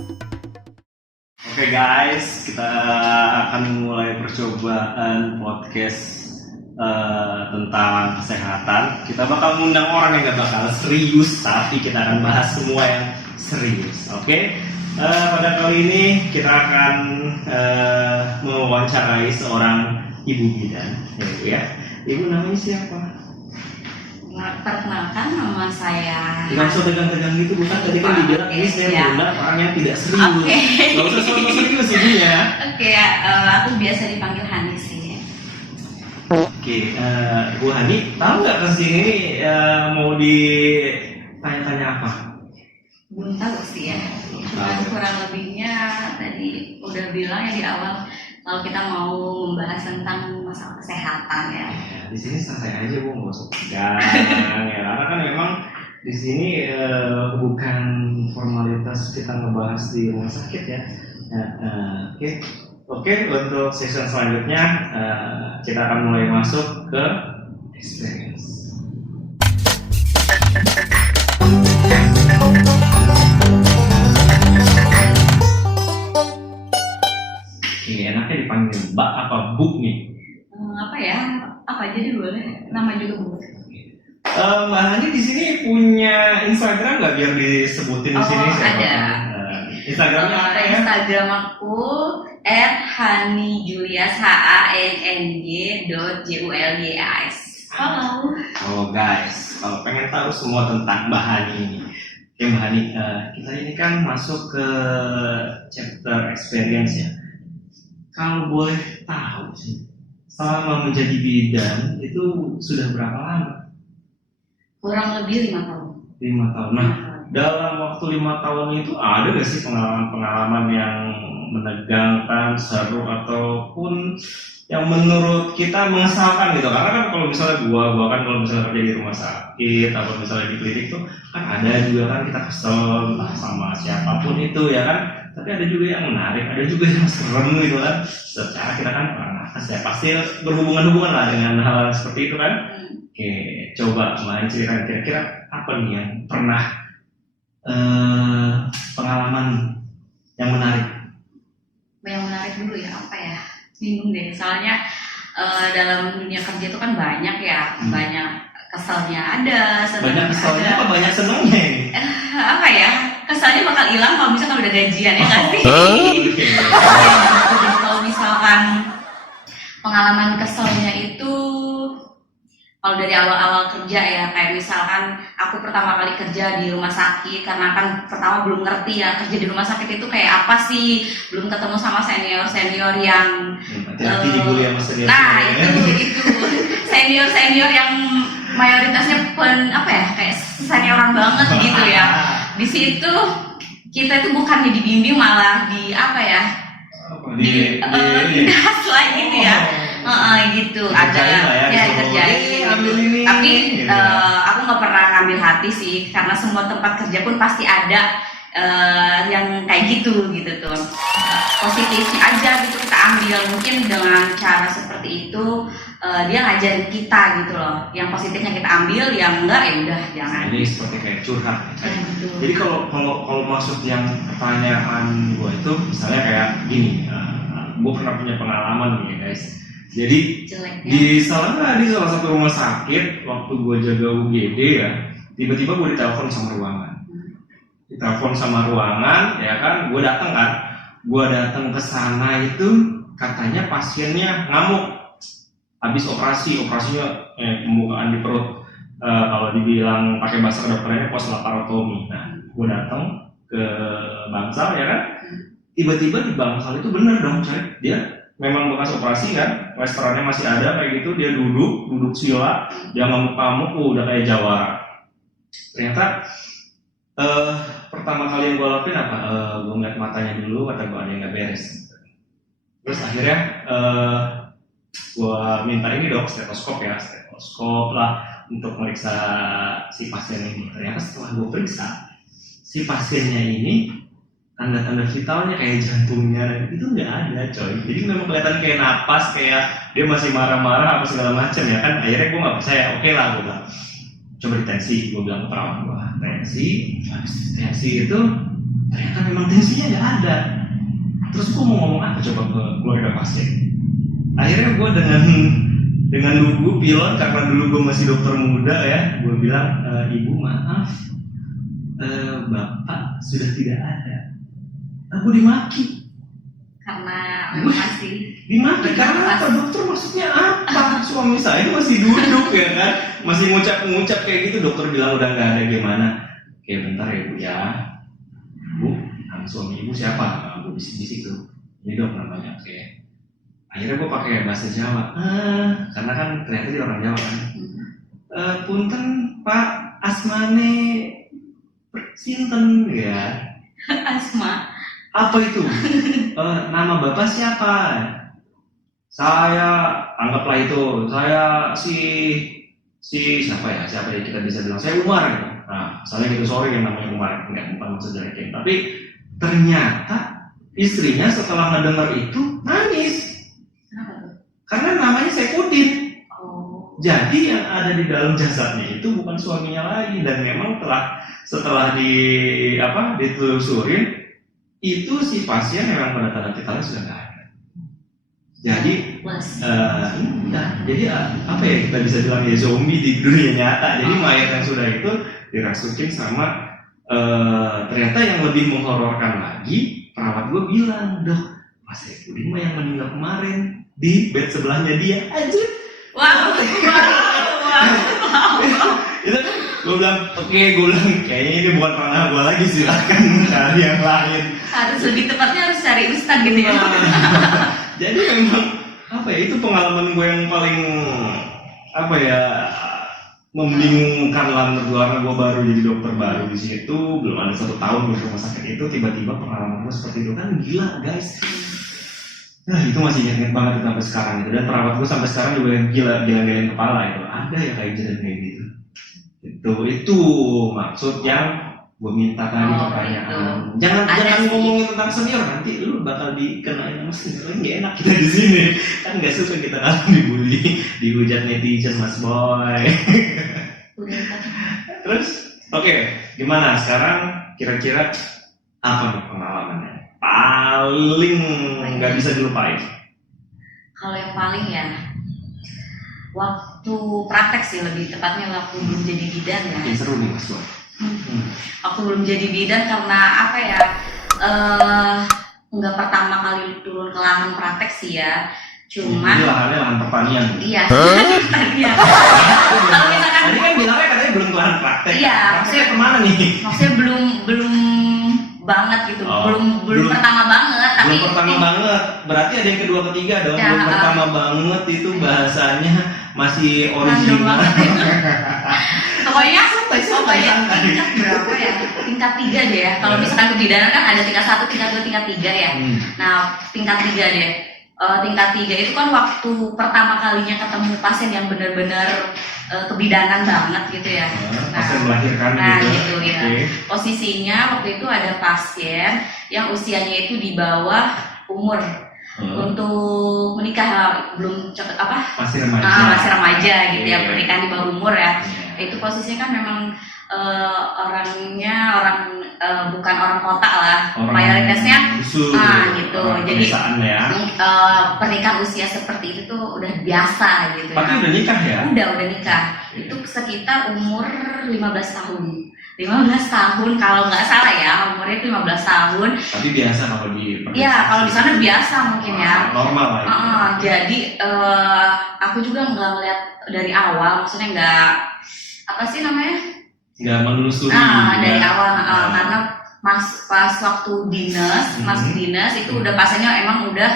Oke guys, kita akan mulai percobaan podcast tentang kesehatan. Kita bakal ngundang orang yang gak bakal serius, tapi kita akan bahas semua yang serius. Oke? Pada kali ini kita akan mewawancarai seorang ibu bidan, ya. Ibu namanya siapa? Perkenalkan, nama saya. Jangan so tegang-tegang gitu, bukan? Tadi kan dibilang ini saya mengundang orang yang tidak serius. Gak usah so serius ini ya. Aku biasa dipanggil Hani sih. Oke, Bu Hani, tahu nggak kesini mau ditanya-tanya apa? Belum tahu sih ya. Cuman kurang lebihnya tadi udah bilang ya di awal kalau kita mau membahas tentang masalah kesehatan ya. Di sini santai aja Bu, nggak usah tegang ya. Karena kan memang di sini bukan formalitas kita ngebahas di rumah sakit ya. Oke, untuk session selanjutnya kita akan mulai masuk ke experience. Oke, enaknya dipanggil Mbak apa Bu nih? Apa aja boleh, nama juga boleh. Mbak Hani di sini punya Instagram nggak biar disebutin di sini? Ada. Instagramnya apa ya? Instagram aku @hanijulias HANNG.JULYAS. Halo. Oh guys, kalau pengen tahu semua tentang Mbak Hani ini, oke Mbak Hani, kita ini kan masuk ke chapter experience ya. Kalau boleh tahu sih, selama menjadi bidan itu sudah berapa lama? Kurang lebih 5 tahun. 5 tahun. Nah, dalam waktu 5 tahun itu ada nggak sih pengalaman-pengalaman yang menegangkan, seru ataupun yang menurut kita mengesalkan gitu? Karena kan kalau misalnya gua kan kalau misalnya kerja di rumah sakit atau misalnya di klinik tuh kan ada juga kan kita kesel entah sama siapapun itu ya kan. Tapi ada juga yang menarik, ada juga yang serem gitu kan. Secara kita kan orang atas ya pasti berhubungan lah dengan hal seperti itu kan. Oke, coba Mbak ceritakan kira-kira apa nih yang pernah pengalaman yang menarik? Yang menarik dulu ya, apa ya? Bingung deh, soalnya dalam dunia kerja itu kan banyak ya, banyak kesalnya ada, banyak kesalnya ada. Apa banyak senangnya ini? Apa ya? Kesalnya bakal hilang kalau misalkan udah gajian ya kan sih? Kalau misalkan pengalaman kesalnya itu kalau dari awal-awal kerja ya, kayak misalkan aku pertama kali kerja di rumah sakit, karena kan pertama belum ngerti ya kerja di rumah sakit itu kayak apa sih, belum ketemu sama senior yang itu senior yang mayoritasnya kayak senioran banget gitu ya. Di situ kita itu bukannya dibimbing malah digaslight gitu ya. Gitu ada ya dikerjain tapi aku nggak pernah ngambil hati sih, karena semua tempat kerja pun pasti ada yang kayak gitu tuh. Positifnya aja gitu kita ambil, mungkin dengan cara seperti itu dia ngajarin kita gitu loh, yang positifnya kita ambil, yang enggak ya udah jangan. Ini seperti kayak curhat. Jadi kalau maksud yang pertanyaan gue itu misalnya kayak gini, gue pernah punya pengalaman nih guys. Jadi di salah satu rumah sakit waktu gue jaga UGD ya, tiba-tiba gue ditelepon sama ruangan, ya kan, gue datang ke sana itu katanya pasiennya ngamuk habis operasinya pembukaan di perut, kalau dibilang pakai bahasa kedokterannya post-laparotomi. Nah, gue datang ke bangsal ya kan, tiba-tiba di bangsal itu bener dong coy, dia memang bekas operasi kan, restorannya masih ada kayak gitu, dia duduk sila, dia ngamuk-ngamuk, udah kayak jawara. Ternyata pertama kali yang gue lakuin apa? Gue ngeliat matanya dulu, kata gue ada yang nggak beres. Terus akhirnya gue minta ini dok, stetoskop lah untuk meriksa si pasien ini. Ternyata setelah gue periksa, si pasiennya ini tanda-tanda vitalnya kayak jantungnya itu nggak ada coy. Jadi memang kelihatan kayak napas, kayak dia masih marah-marah apa segala macam ya kan. Akhirnya gue nggak percaya, oke lah gue bilang coba ditensi, gue bilang ke perawat gue tensi itu ternyata karena memang tensinya nggak ada. Terus gue mau ngomong apa coba ke keluarga pasien? Akhirnya gue dengan lugu pilot, karena dulu gue masih dokter muda ya, gue bilang, ibu maaf, bapak sudah tidak ada. Aku dimaki. Karena memang masih Dimaki karena apa? Dokter maksudnya apa? Suami saya masih duduk ya kan, masih ngucap kayak gitu. Dokter bilang udah nggak ada, gimana? Oke bentar ya bu ya. Bu, nama suami ibu siapa? Gue bisik-bisik tuh. Ini dok namanya. Oke. Akhirnya gue pakai bahasa Jawa. Karena kan ternyata dia orang Jawa kan. Punten Pak, asmane sinten ya. Asma. Apa itu? Nama bapak siapa? Saya anggaplah itu. Saya si siapa ya? Siapa ya kita bisa bilang? Saya Umar. Gitu. Nah, saya gitu, sorry yang namanya Umar. Enggak, bukan maksud jelekin. Tapi ternyata istrinya setelah mendengar itu nangis. Kenapa tuh? Karena namanya Saipudin. Oh. Jadi yang ada di dalam jasadnya itu bukan suaminya lagi, dan memang setelah ditelusurin itu si pasien memang pada tanda vitalnya sudah nggak ada. Jadi jadi apa ya kita bisa bilang ya, zombie di dunia nyata. Jadi mayat yang sudah itu dirasukin sama ternyata yang lebih menghororkan lagi, perawat gue bilang, dok, Mas Saipudin mah yang meninggal kemarin di bed sebelahnya dia aja. Wow. Itu kan gue bilang, kayaknya ini bukan ranah gue lagi, silakan cari yang lain. Harus lebih tepatnya harus cari ustad gitu ya. Jadi memang apa ya, itu pengalaman gue yang paling apa ya, membingungkan lah menurut gue, karena gue baru jadi dokter baru di situ, belum ada 1 tahun di rumah sakit itu, tiba-tiba pengalaman gue seperti itu kan gila guys. Nah itu masih ingat banget sampai sekarang itu, dan perawat gue sampai sekarang juga gila-gilain kepala itu, ada ya kayak kayak gitu. Itu maksud yang gue minta tadi pertanyaan. Jangan ngomongin tentang senior, nanti lu bakal dikenain sama senior. Nggak enak kita di sini, kan nggak suka kita kalau dibully, dihujat netizen Mas Boy. Terus, oke, gimana sekarang? Kira-kira apa nih pengalamannya paling nggak bisa dilupain? Kalau yang paling ya, waktu praktek sih, lebih tepatnya waktu belum jadi bidan ya. Makin seru nih Mas Boy. Waktu belum jadi bidan, karena apa ya, nggak pertama kali turun ke lahan praktek sih ya, cuman ini lahan pertanian. Iya, pertanian. Kalau misalkan tadi kan bilangnya katanya belum ke lahan praktek. Iya, maksudnya kemana nih? Maksudnya belum banget gitu, belum pertama banget. Tapi belum pertama banget, berarti ada yang kedua ketiga dong. Ya, belum pertama banget itu bahasanya masih original. Pokoknya tingkat berapa ya? Tingkat 3 deh ya. Kalau misalkan kebidanan kan ada tingkat 1, tingkat 2, tingkat 3 ya. Nah, tingkat 3 deh. Tingkat 3 itu kan waktu pertama kalinya ketemu pasien yang benar-benar kebidanan banget gitu ya. Pasien melahirkan gitu ya. Okay. Posisinya waktu itu ada pasien yang usianya itu di bawah umur untuk menikah, belum masih remaja gitu ya, pernikahan di bawah umur ya. Itu posisinya kan memang bukan orang kota lah, mayoritasnya gitu. Jadi pernikahan usia seperti itu tuh udah biasa gitu. Tapi udah nikah ya? Udah nikah. Itu sekitar umur 15 tahun. 15 tahun kalau nggak salah ya, umurnya itu 15 tahun. Tapi biasa kalau di kalau di sana biasa mungkin ya. Normal lah. Jadi aku juga nggak ngeliat dari awal, maksudnya nggak nggak menelusuri. Dari awal karena pas waktu masuk dinas itu udah pasiennya emang udah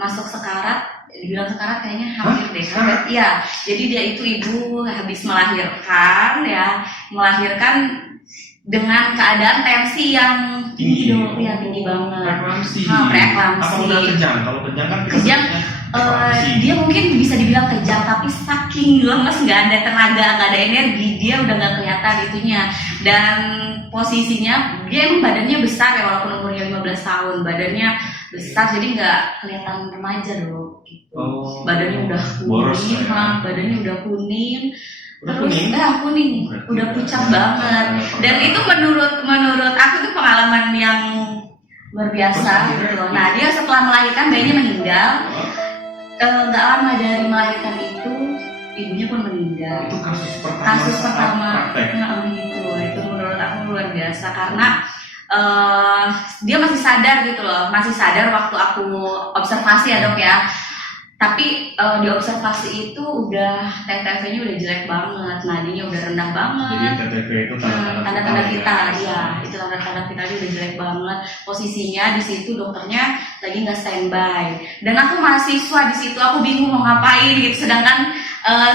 masuk sekarat. Dibilang sekarat kayaknya hampir deh. Iya, jadi dia itu ibu habis melahirkan dengan keadaan tensi yang tinggi dong, ya tinggi banget. Preeklamsi. Apa udah kejang? Kalau kejang kan kejang. Dia mungkin bisa dibilang kejang, tapi saking lemes, nggak ada tenaga, nggak ada energi, dia udah nggak kelihatan itunya. Dan posisinya dia emang badannya besar ya, walaupun umurnya 15 tahun, badannya besar, jadi nggak kelihatan remaja loh. Gitu. Badannya udah kuning, badannya udah kuning. Kuning, udah pucat banget. Dan itu menurut aku tuh pengalaman yang luar biasa gitu. Nah dia setelah melahirkan bayinya meninggal. Nggak lama dari melahirkan itu ibunya pun meninggal. Itu kasus pertama gitu. Itu menurut aku luar biasa karena dia masih sadar gitu loh, masih sadar waktu aku observasi ya dok ya. Tapi di observasi itu udah TTV-nya udah jelek banget, nadinya udah rendah banget. Jadi TTV itu tanda-tanda vital, ya itu tanda-tanda vitalnya udah jelek banget. Posisinya di situ dokternya lagi nggak standby. Dan aku mahasiswa di situ, aku bingung mau ngapain gitu. Sedangkan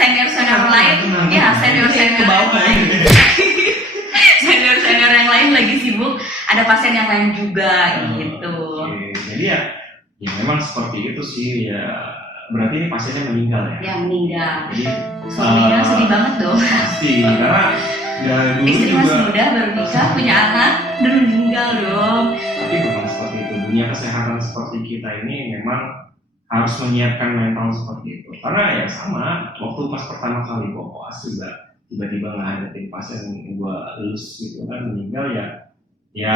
senior-senior lain, ya senior-senior lain, senior-senior yang lain lagi sibuk. Ada pasien yang lain juga gitu. Jadi ya memang seperti itu sih ya. Berarti ini pasiennya meninggal ya? Ya meninggal. Jadi suaminya sedih banget dong. Pasti karena dulu istri juga masih muda baru nikah punya anak dan meninggal dong. Tapi memang seperti itu. Dunia kesehatan seperti kita ini memang harus menyiapkan mental seperti itu. Karena ya sama. Waktu pas pertama kali gue koas juga tiba-tiba ngadepin pasien gue lulus gitu kan meninggal ya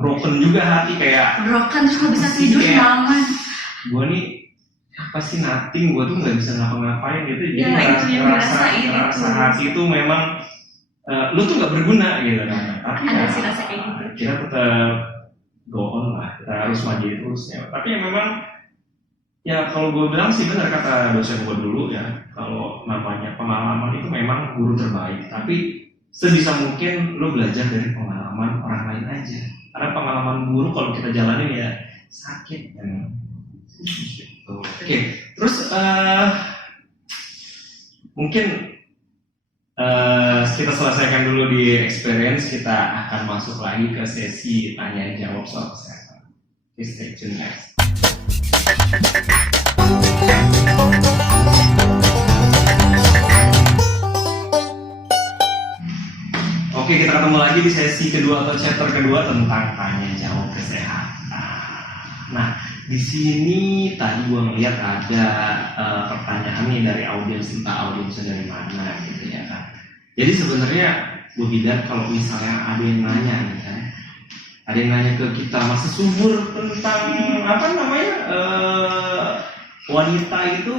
broken juga hati kayak broken terus gak bisa tidur malaman. Gue nih apa sih nothing, gue tuh nggak bisa ngapa-ngapain gitu. Jadi rasa hati itu memang lu tuh nggak berguna gitu kan. Tapi ada sih rasa kayak gitu. Kita tetap go on lah, kita harus maju terus ya. Tapi ya memang ya kalau gue bilang sih benar kata dosen gue dulu ya, kalau namanya pengalaman itu memang guru terbaik. Tapi sebisa mungkin lu belajar dari pengalaman orang lain aja. Karena pengalaman guru kalau kita jalanin ya sakit kan. Oke. Terus mungkin kita selesaikan dulu di experience, kita akan masuk lagi ke sesi tanya jawab soal kesehatan. Stay tune guys. Oke, kita ketemu lagi di sesi kedua atau chapter kedua tentang tanya jawab kesehatan. Nah, di sini tadi gua ngeliat ada pertanyaan nih dari audiens, entah audiensnya dari mana gitu ya kan. Jadi sebenarnya Bu Bidan kalau misalnya ada yang nanya nih kan, ada yang nanya ke kita masa subur tentang apa namanya wanita itu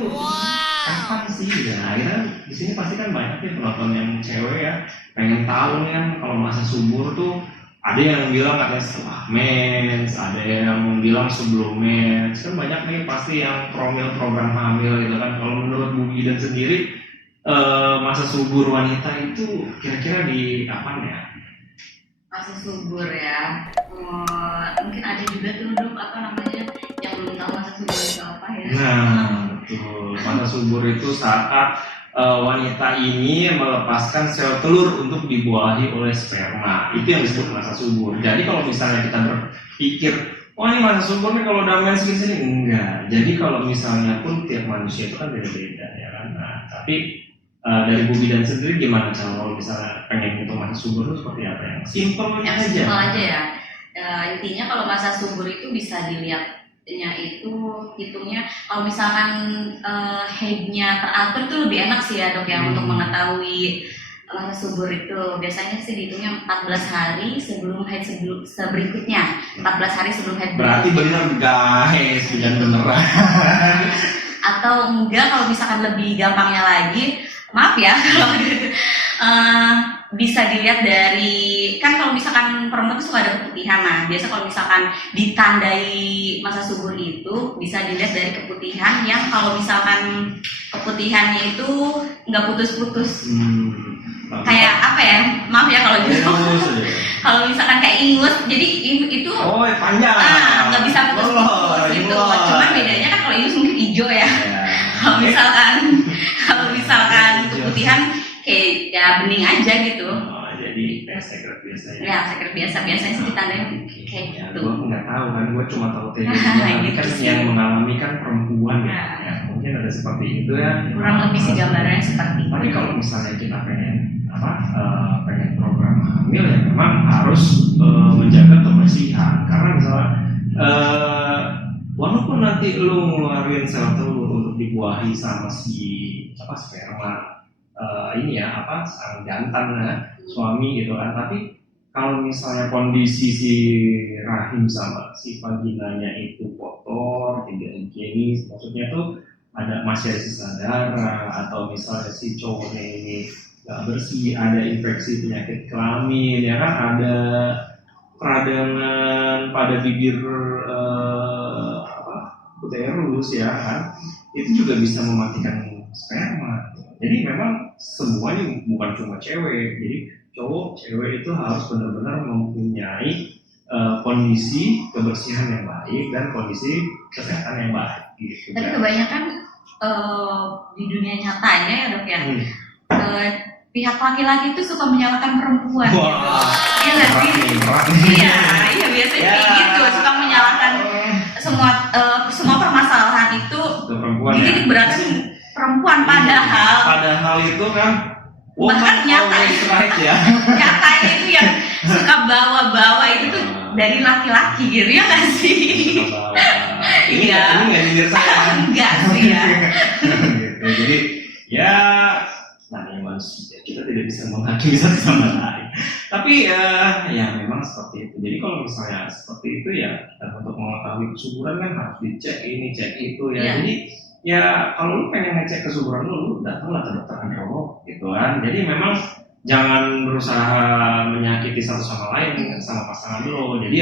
kapan sih ya? Akhirnya di sini pasti kan banyak nih penonton yang cewek ya pengen tahu nih kan kalau masa subur tuh. Ada yang bilang katanya setelah mens, ada yang bilang sebelum mens. Kan banyak nih pasti yang program hamil gitu kan. Kalau menurut Bu Bidan sendiri masa subur wanita itu kira-kira di kapan ya? Masa subur ya. Mungkin ada juga tuh dok apa namanya yang belum tahu masa subur itu apa ya. Nah, betul. Masa subur itu saat wanita ini melepaskan sel telur untuk dibuahi oleh sperma. Itu yang disebut masa subur. Jadi kalau misalnya kita berpikir, oh ini masa subur nih kalau udah mens gini, enggak. Jadi kalau misalnya pun tiap manusia itu kan beda-beda ya kan. Nah, tapi dari Bu Bidan sendiri gimana kalau misalnya pengen untuk masa subur itu seperti apa yang simple aja? Simple aja ya. Intinya kalau masa subur itu bisa dilihat itu hitungnya kalau misalkan headnya teratur tuh lebih enak sih ya dok ya untuk mengetahui masa subur itu. Biasanya sih dihitungnya 14 hari sebelum head berikutnya, 14 hari sebelum head berarti bener guys, dan beneran. Atau enggak kalau misalkan lebih gampangnya lagi, maaf ya kalau bisa dilihat dari, kan kalau misalkan perempuan itu suka ada keputihan. Nah biasa kalau misalkan ditandai masa subur itu bisa dilihat dari keputihan yang kalau misalkan keputihannya itu nggak putus-putus. Kayak apa ya, maaf ya kalau gitu. Kalau misalkan kayak ingus, jadi itu panjang. Nggak bisa putus-putus gitu. Cuman bedanya kan kalau ingus mungkin hijau ya. Kalau misalkan keputihan kayak ya bening aja gitu. Jadi sekret biasa ya. Ya sekret biasanya sih ditandain kayak gitu. Gue nggak tahu kan, gue cuma tahu tekniknya. Kan yang mengalami kan perempuan ya. Mungkin ada seperti itu ya. Kurang lebih sih gambarannya seperti itu. Tapi kalau misalnya kita pengen program hamil ya memang harus menjaga kebersihan. Karena misalnya walaupun nanti lu ngeluarin sel telur untuk dibuahi sama si sperma ini ya sang jantan suami gitu kan, tapi kalau misalnya kondisi si rahim sama si vaginanya itu kotor, tidak higienis, maksudnya tuh masih ada sisa darah, atau misalnya si cowoknya ini nggak bersih, ada infeksi penyakit kelamin, ya kan, ada peradangan pada bibir uterus, ya kan, itu juga bisa mematikan sperma. Jadi memang semuanya bukan cuma cewek, jadi cowok, cewek itu harus benar-benar mempunyai kondisi kebersihan yang baik dan kondisi kesehatan yang baik. Gitu, tapi kebanyakan di dunia nyatanya ya dok ya, pihak laki-laki itu suka menyalahkan perempuan. Wah, iya nggak sih? Iya biasanya kayak gitu, suka menyalahkan semua permasalahan itu jadi beratkan perempuan, padahal itu kan bahkan nyatanya itu yang suka bawa itu tuh dari laki-laki gitu ya nggak sih? Ini nggak nyindir saya. Enggak sih ya. Gitu. Jadi ya namanya manusia, kita tidak bisa menghakimi satu sama lain. Tapi ya memang seperti itu. Jadi kalau misalnya seperti itu ya, kita untuk mengetahui kesuburan kan harus dicek ini, cek itu ya. Yeah. Jadi ya kalau lu pengen ngecek kesuburan lu datanglah ke dokter androlog gitu kan. Jadi memang jangan berusaha menyakiti satu sama lain sama pasangan lu. Jadi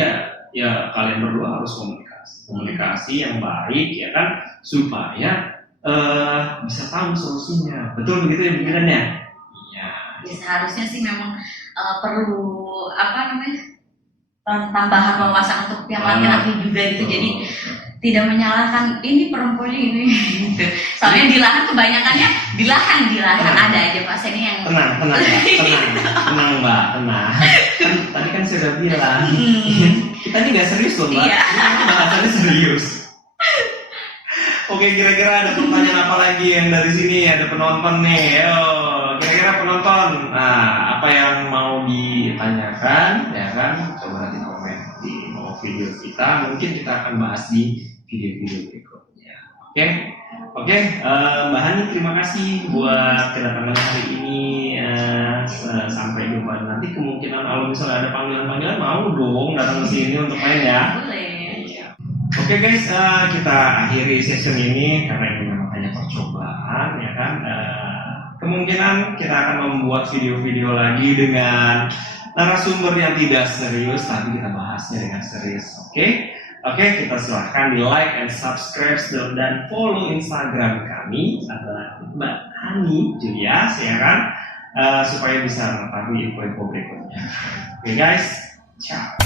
ya kalian berdua harus komunikasi yang baik ya kan, supaya bisa tahu solusinya. Betul begitu ya pikirannya? Iya. Ya seharusnya sih memang perlu tambahan wawasan untuk pihak laki-laki juga gitu. Jadi tidak menyalahkan ini perempuannya ini gitu. Soalnya di lahan kebanyakannya di lahan ada aja pasiennya yang tenang Mbak, tenang. Kan tadi kan saya udah bilang kita ini nggak serius loh Mbak. Iya. Ini bahasannya serius. Oke, kira-kira ada pertanyaan apa lagi yang dari sini? Ada penonton nih, yo. Kira-kira penonton, nah apa yang mau ditanyakan, ya kan? Coba nanti komen di bawah video kita. Mungkin kita akan bahas di video-video berikutnya. Oke, Mbak Hani, terima kasih buat kedatangan hari ini. Sampai jumpa nanti. Kemungkinan kalau misalnya ada panggilan-panggilan, mau dong datang ke sini untuk main ya. Boleh. Oke guys, kita akhiri session ini karena ini memang hanya percobaan ya kan. Kemungkinan kita akan membuat video-video lagi dengan narasumber yang tidak serius, tapi kita bahasnya dengan serius. Oke, kita silahkan di like and subscribe dan follow Instagram kami adalah Mbak Hani Julias ya kan, supaya bisa mengetahui info-info berikutnya. Oke guys, ciao.